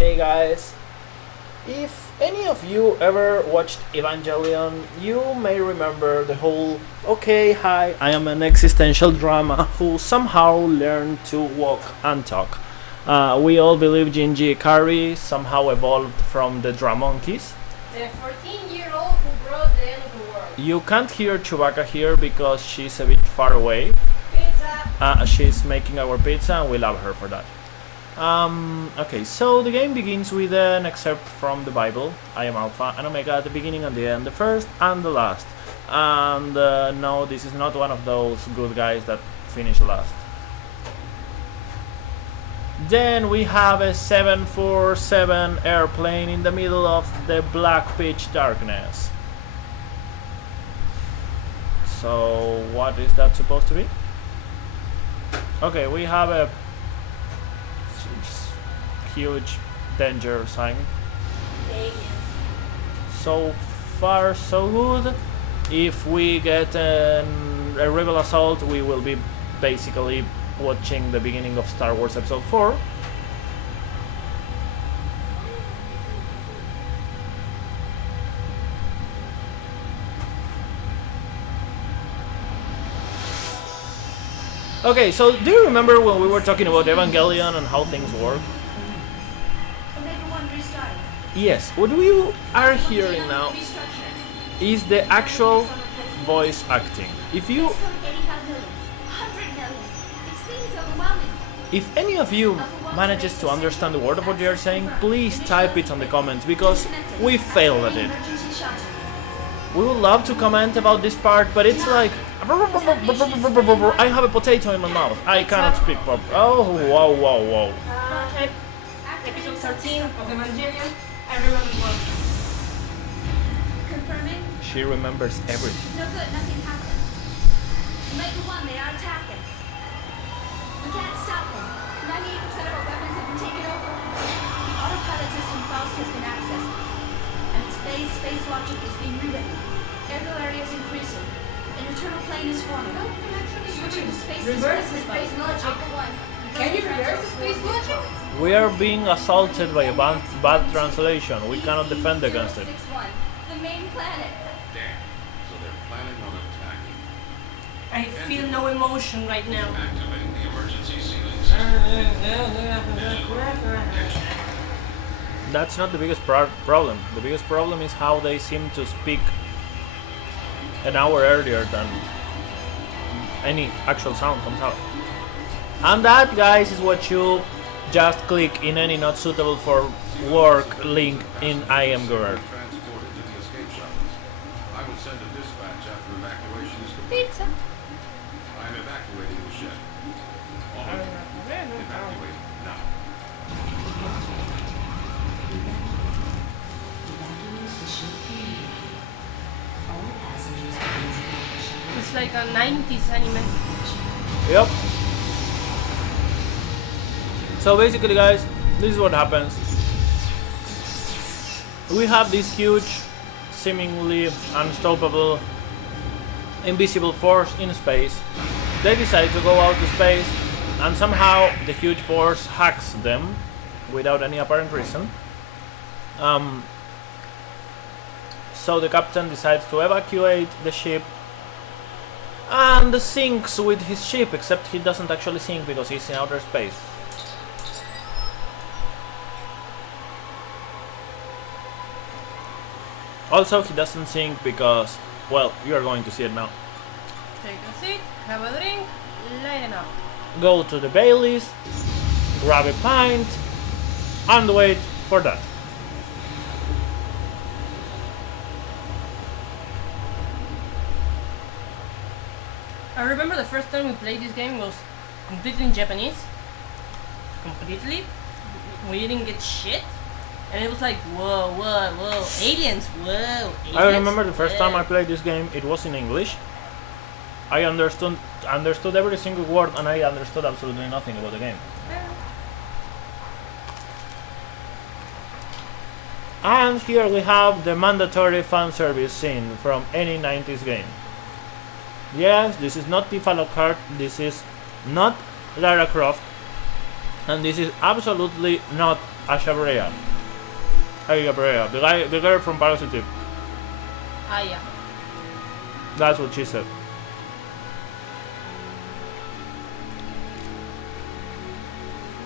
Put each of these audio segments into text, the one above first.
Okay, guys, if any of you ever watched Evangelion, you may remember the whole okay, hi, I am an existential drama who somehow learned to walk and talk. We all believe Jinji Ikari somehow evolved from the Dramonkeys. The 14-year-old who brought the end of the world. You can't hear Chewbacca here because she's a bit far away. Pizza! She's making our pizza and we love her for that. Okay, so the game begins with an excerpt from the Bible. I am Alpha and Omega at the beginning and the end, the first and the last. And no, this is not one of those good guys that finish last. Then we have a 747 airplane in the middle of the black pitch darkness. So what is that supposed to be? Okay, we have a huge danger sign. Aliens. So far so good. If we get a rebel assault, we will be basically watching the beginning of Star Wars Episode 4. Okay, so do you remember when we were talking about Evangelion and how things work? Yes, what we are hearing now is the actual voice acting. If any of you manages to understand the word of what they are saying, please type it on the comments because we failed at it. We would love to comment about this part, but it's like I have a potato in my mouth. I cannot speak properly. Oh, wow. Episode 13 of Evangelion. I remember one. Confirming? She remembers everything. No good, nothing happened. Omega 1, they are attacking. We can't stop them. 98% of our weapons have been taken over. The autopilot system Faust has been accessed. And space logic is being rewritten. Airgo area is increasing. An internal plane is forming. Switching to space logic. Can you reverse the space logic? We are being assaulted by a bad translation. We cannot defend against it. The main planet. Damn. So they're planning on attacking. I feel no emotion right now. Activating the emergency sealing system. That's not the biggest problem. The biggest problem is how they seem to speak an hour earlier than any actual sound comes out. And that, guys, is what you just click in any not suitable for work link in I Am Guerrero. Transported to the escape shuttles. I will send a dispatch after evacuation is complete. Pizza. I am evacuating the ship. All of you, evacuate now. It's like a 90s anime. Yep. So basically, guys, this is what happens. We have this huge, seemingly unstoppable, invisible force in space. They decide to go out to space, and somehow the huge force hacks them without any apparent reason. So the captain decides to evacuate the ship and sinks with his ship, except he doesn't actually sink because he's in outer space. Also, he doesn't sink because, well, you are going to see it now. Take a seat, have a drink, lighten up. Go to the Baileys, grab a pint, and wait for that. I remember the first time we played this game was completely in Japanese. Completely. We didn't get shit. And it was like, whoa, aliens, whoa, aliens, I remember the first time I whoa. played this game, it was in English. I understood every single word, and I understood absolutely nothing about the game. And here we have the mandatory fan service scene from any 90s game. Yes, this is not Tifa Lockhart, this is not Lara Croft, and this is absolutely not Asha Brea. Aya Brea. The girl from Parasitive. Ah, yeah. That's what she said.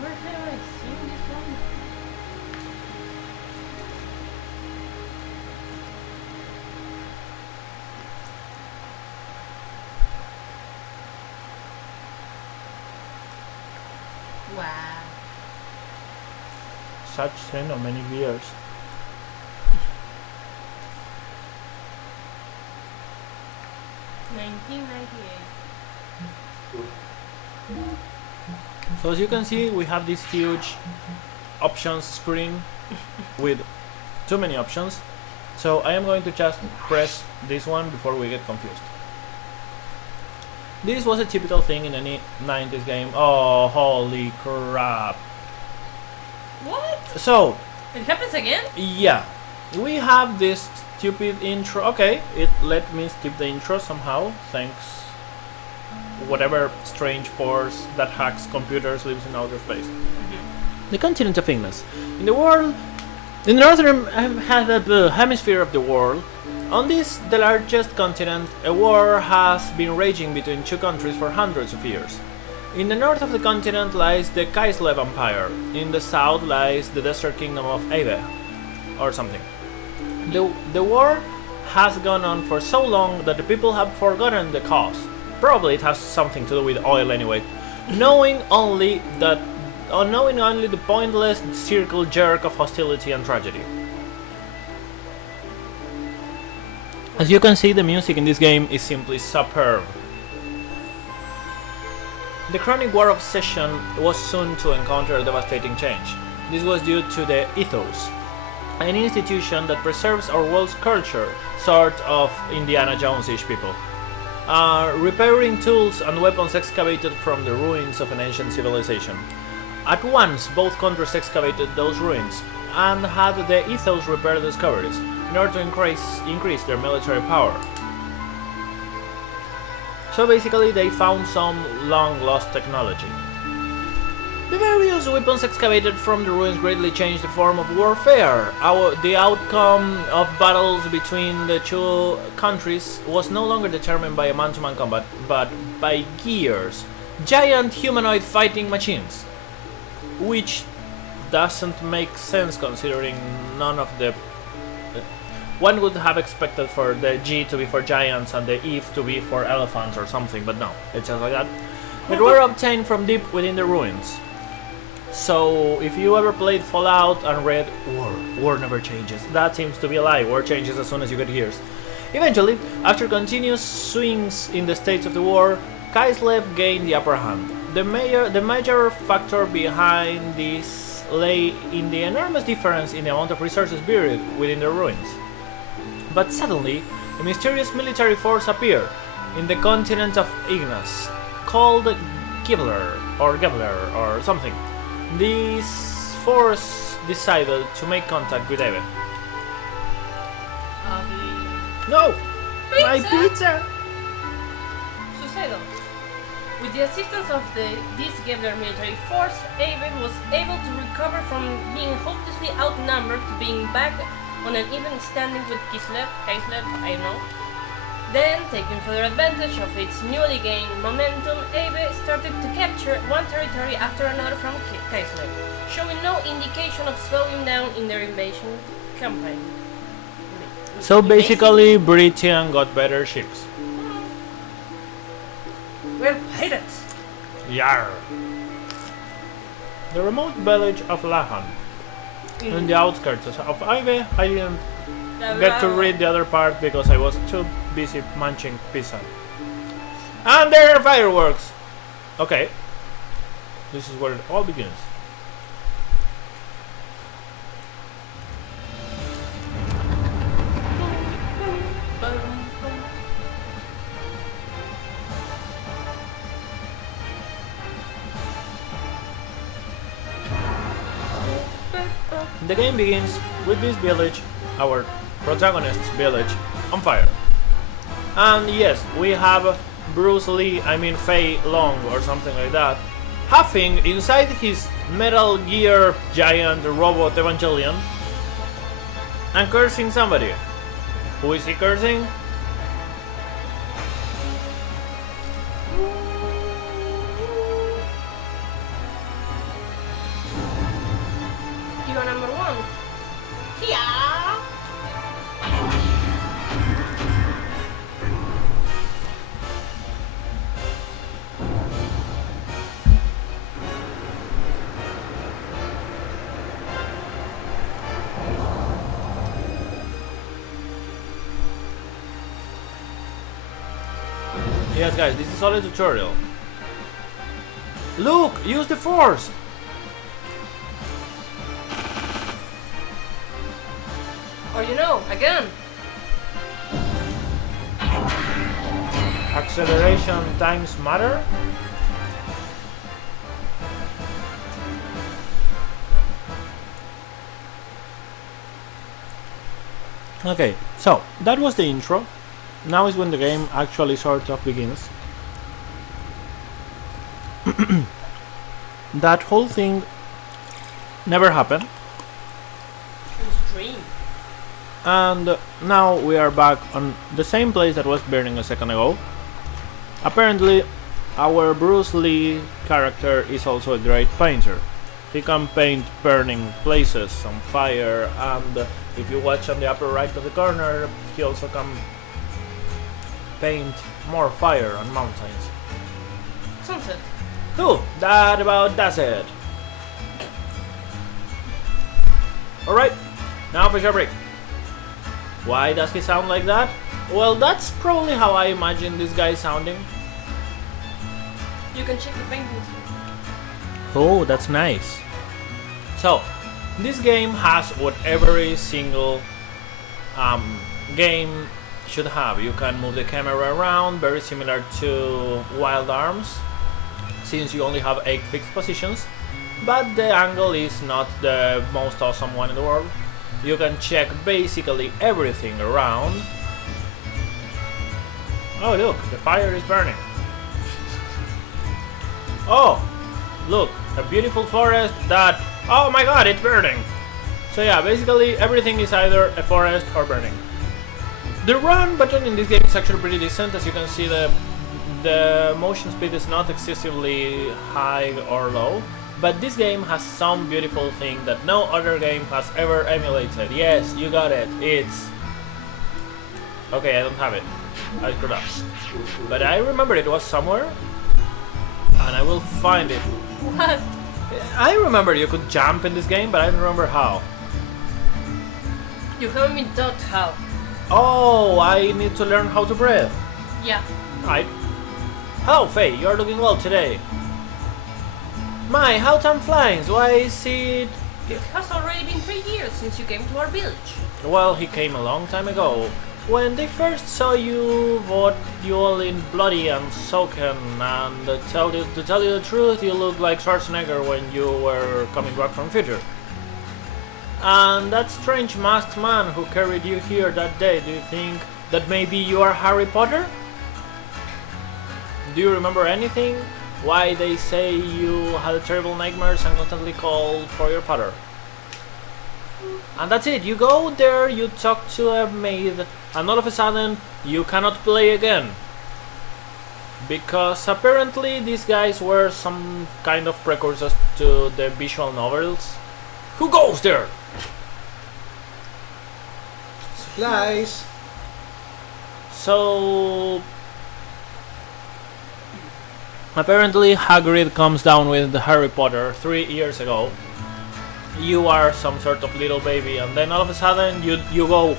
Where have I seen this one? Wow. Such Xenogears. So as you can see, we have this huge options screen with too many options. So I am going to just press this one before we get confused. This was a typical thing in any 90s game. Oh, holy crap. What? So, It happens again? yeah, we have this stupid intro. Okay, it let me skip the intro somehow, thanks whatever strange force that hacks computers lives in outer space. The continent of Ignis. In the world, in the northern hemisphere of the world, on this, the largest continent, a war has been raging between two countries for hundreds of years. In the north of the continent lies the Kislev Empire. In the south lies the desert kingdom of Ave, or something. The war has gone on for so long that the people have forgotten the cause. Probably it has something to do with oil anyway. Knowing only the pointless circle jerk of hostility and tragedy. As you can see, the music in this game is simply superb. The chronic war obsession was soon to encounter a devastating change. This was due to the ethos, an institution that preserves our world's culture, sort of Indiana Jones-ish people. Repairing tools and weapons excavated from the ruins of an ancient civilization. At once, both countries excavated those ruins and had the ethos repair the discoveries in order to increase their military power. So basically, they found some long-lost technology. The various weapons excavated from the ruins greatly changed the form of warfare. The outcome of battles between the two countries was no longer determined by a man-to-man combat, but by gears, giant humanoid fighting machines. Which doesn't make sense considering none of the... One would have expected for the G to be for giants and the E to be for elephants or something, but no, it's just like that. They were obtained from deep within the ruins. So, if you ever played Fallout and read war never changes, that seems to be a lie. War changes as soon as you get gears. Eventually, after continuous swings in the states of the war, Kislev gained the upper hand. The major factor behind this lay in the enormous difference in the amount of resources buried within the ruins. But suddenly, a mysterious military force appeared in the continent of Ignis, called Gibler or something. This force decided to make contact with Eve. No! Pizza! My pizza! Suicidal. With the assistance of this Gebler military force, Eve was able to recover from being hopelessly outnumbered to being back on an even standing with Kislev, I don't know. Then, taking further advantage of its newly gained momentum, Eve started to capture one territory after another from Kislev, showing no indication of slowing down in their invasion campaign. So basically, Britain got better ships. We're pirates! Yar! The remote village of Lahan, in the outskirts of Ive. I didn't get to read the other part because I was too busy munching pizza. And there are fireworks! Okay. This is where it all begins. The game begins with this village, our protagonist's village, on fire. And yes, we have Bruce Lee, Fei Long or something like that, huffing inside his Metal Gear giant robot Evangelion and cursing somebody. Who is he cursing? Hero number 1. Yeah. Yes guys, this is all a tutorial. Look! Use the force! Or you know, again. Acceleration times matter? Okay, so that was the intro. Now is when the game actually sort of begins. That whole thing never happened. It was a dream. And now we are back on the same place that was burning a second ago. Apparently, our Bruce Lee character is also a great painter. He can paint burning places on fire, and if you watch on the upper right of the corner, he also can paint more fire on mountains. Sunset. So, that about does it. Alright, now for your break. Why does he sound like that? Well, that's probably how I imagine this guy sounding. You can check the paintings. Oh, that's nice. So, this game has what every single game should have. You can move the camera around, very similar to Wild Arms, since you only have 8 fixed positions, but the angle is not the most awesome one in the world. You can check basically everything around. Oh look, the fire is burning. Oh, look, a beautiful forest that... Oh my god, it's burning! So yeah, basically everything is either a forest or burning. The run button in this game is actually pretty decent. As you can see, the motion speed is not excessively high or low, but this game has some beautiful thing that no other game has ever emulated. Yes, you got it. It's... Okay, I don't have it. I screwed up. But I remember it was somewhere, and I will find it. What? I remember you could jump in this game, but I don't remember how. You haven't been taught how. Oh, I need to learn how to breathe. Yeah. Right. Hello, Faye. You are looking well today. My, how time flies. Why is it... It has already been 3 years since you came to our village. Well, he came a long time ago. When they first saw you, both you all in bloody and soaken, and to tell you the truth, you look like Schwarzenegger when you were coming back from future. And that strange masked man who carried you here that day, do you think that maybe you are Harry Potter? Do you remember anything? Why they say you had terrible nightmares and constantly called for your father? And that's it, you go there, you talk to a maid, and all of a sudden, you cannot play again. Because apparently these guys were some kind of precursors to the visual novels. Who goes there? Supplies. So... apparently Hagrid comes down with Harry Potter 3 years ago. You are some sort of little baby, and then all of a sudden you go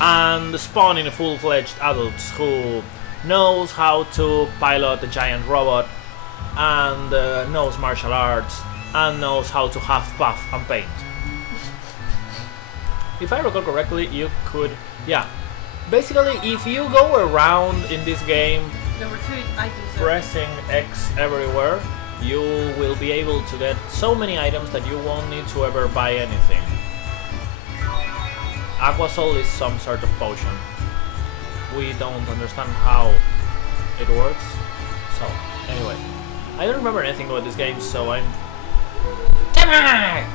and spawn in a full-fledged adult who knows how to pilot a giant robot, and knows martial arts, and knows how to half puff and paint. If I recall correctly, you could... yeah. Basically, if you go around in this game There were 2 items. pressing X everywhere, you will be able to get so many items that you won't need to ever buy anything. Aquasol is some sort of potion. We don't understand how it works. So, anyway. I don't remember anything about this game, so I'm... Damn it!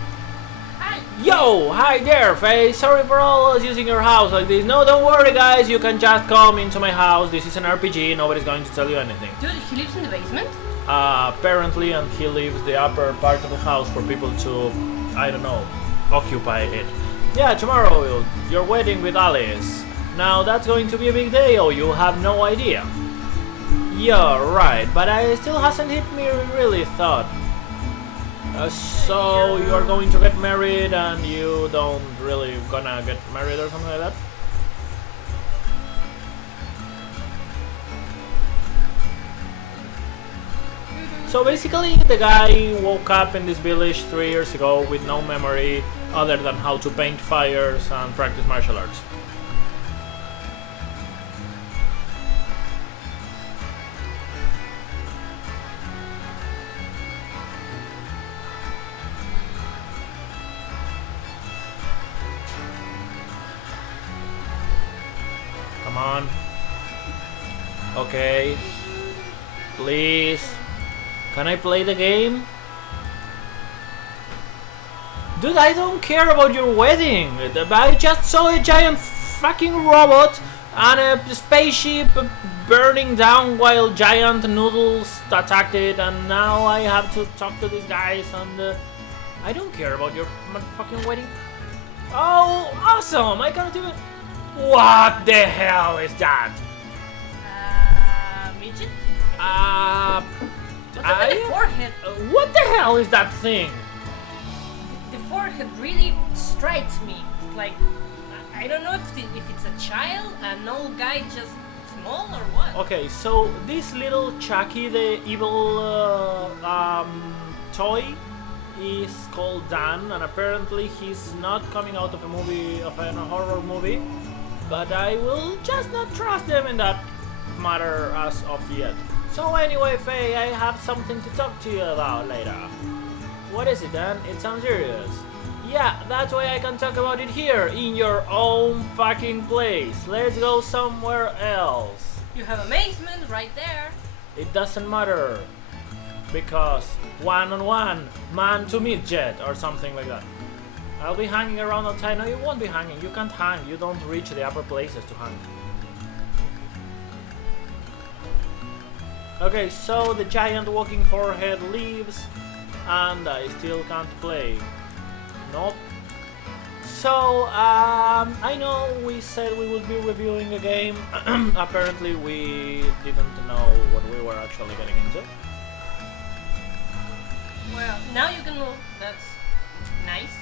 Hi. Yo, hi there, Faye. Sorry for always using your house like this. No, don't worry, guys. You can just come into my house. This is an RPG. Nobody's going to tell you anything. Dude, he lives in the basement? Apparently, and he leaves the upper part of the house for people to, I don't know, occupy it. Yeah, tomorrow, your wedding with Alice. Now, that's going to be a big day, or you have no idea. Yeah, right, but I still hasn't hit me really thought. So you are going to get married and you don't really gonna get married or something like that? So basically the guy woke up in this village 3 years ago with no memory other than how to paint fires and practice martial arts. Come on. Okay. Please. Can I play the game? Dude, I don't care about your wedding. I just saw a giant fucking robot and a spaceship burning down while giant noodles attacked it, and now I have to talk to these guys, and I don't care about your motherfucking wedding. Oh, awesome! I can't even... What the hell is that? Midget? What's up with the forehead? What the hell is that thing? The forehead really strikes me. Like, I don't know if it's a child, an old guy just small, or what? Okay, so this little Chucky, the evil toy, is called Dan, and apparently he's not coming out of a movie, of a horror movie, but I will just not trust them in that matter as of yet. So anyway, Faye, I have something to talk to you about later. What is it, Dan? It sounds serious. Yeah, that's why I can talk about it here, in your own fucking place. Let's go somewhere else. You have amazement right there. It doesn't matter, because one-on-one, man to midget, or something like that. I'll be hanging around outside. No, you won't be hanging. You can't hang. You don't reach the upper places to hang. Okay, so the giant walking forehead leaves, and I still can't play. Nope. So, I know we said we would be reviewing a game. Apparently we didn't know what we were actually getting into. Well, now you can move. That's nice.